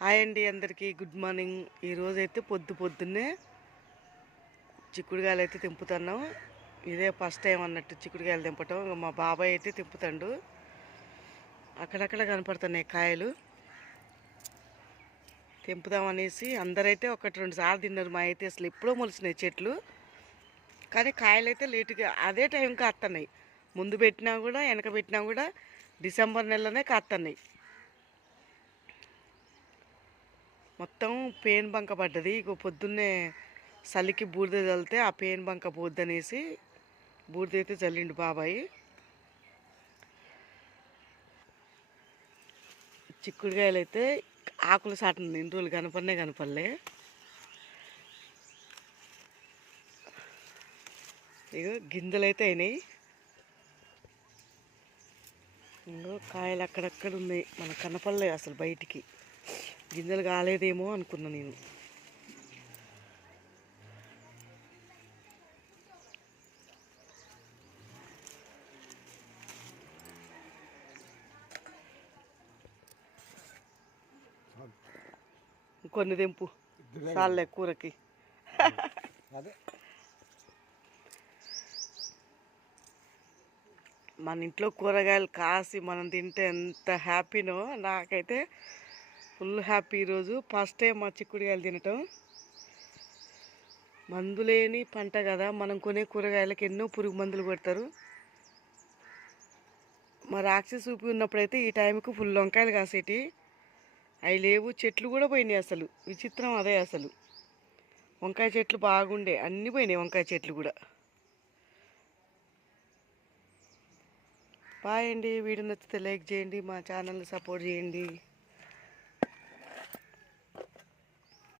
Hi అండి అందరికీ. Good morning. ఈరోజైతే పొద్దు పొద్దున్నే చిక్కుడుకాయలు అయితే తెంపుతున్నాం. ఇదే ఫస్ట్ టైం అన్నట్టు చిక్కుడుకాయలు తెంపటం. మా బాబాయ్ అయితే తెంపుతాడు. అక్కడక్కడ కనపడుతున్నాయి కాయలు. తెంపుదామనేసి అందరైతే ఒకటి రెండు సార్లు తిన్నారు. మా అయితే అసలు ఎప్పుడో మొలిచినాయి చెట్లు. కానీ కాయలు అయితే లేటుగా అదే టైంకి అత్తన్నాయి ముందు పెట్టినా కూడా వెనక పెట్టినా కూడా డిసెంబర్ నెలలోనే కాత్తన్నాయి. మొత్తం పేన్ బంక పడ్డది. ఇక పొద్దున్నే చలికి బూడిద చల్లితే ఆ పేన్ బంక పోద్దనేసి బూడిద అయితే చల్లిండు బాబాయి. చిక్కుడుకాయలు అయితే ఆకులు సాటింది ఇన్ని రోజులు కనపడనే కనపడలే. ఇక గింజలు అయితే అయినాయి. ఇంకో కాయలు అక్కడక్కడ ఉన్నాయి. మనకు కనపడలేదు అసలు బయటికి. గింజలు కాలేదేమో అనుకున్నా నేను. కొన్ని తెంపు. చాలే కూరకి. మన ఇంట్లో కూరగాయలు కాసి మనం తింటే ఎంత హ్యాపీనో నాకైతే ఫుల్ హ్యాపీ ఈరోజు. ఫస్ట్ టైం మా చిక్కుడుకాయలు తినటం. మందు లేని పంట కదా. మనం కొనే కూరగాయలకు ఎన్నో పురుగు మందులు కొడతారు. మా రాక్షసి చూపి ఉన్నప్పుడైతే ఈ టైంకి ఫుల్ వంకాయలు కాసేటి. అవి లేవు. చెట్లు కూడా పోయినాయి అసలు. విచిత్రం అదే అసలు. వంకాయ చెట్లు బాగుండే. అన్నీ పోయినాయి వంకాయ చెట్లు కూడా. బాయ్ అండి. వీడియో నచ్చితే లైక్ చేయండి. మా ఛానల్ని సపోర్ట్ చేయండి.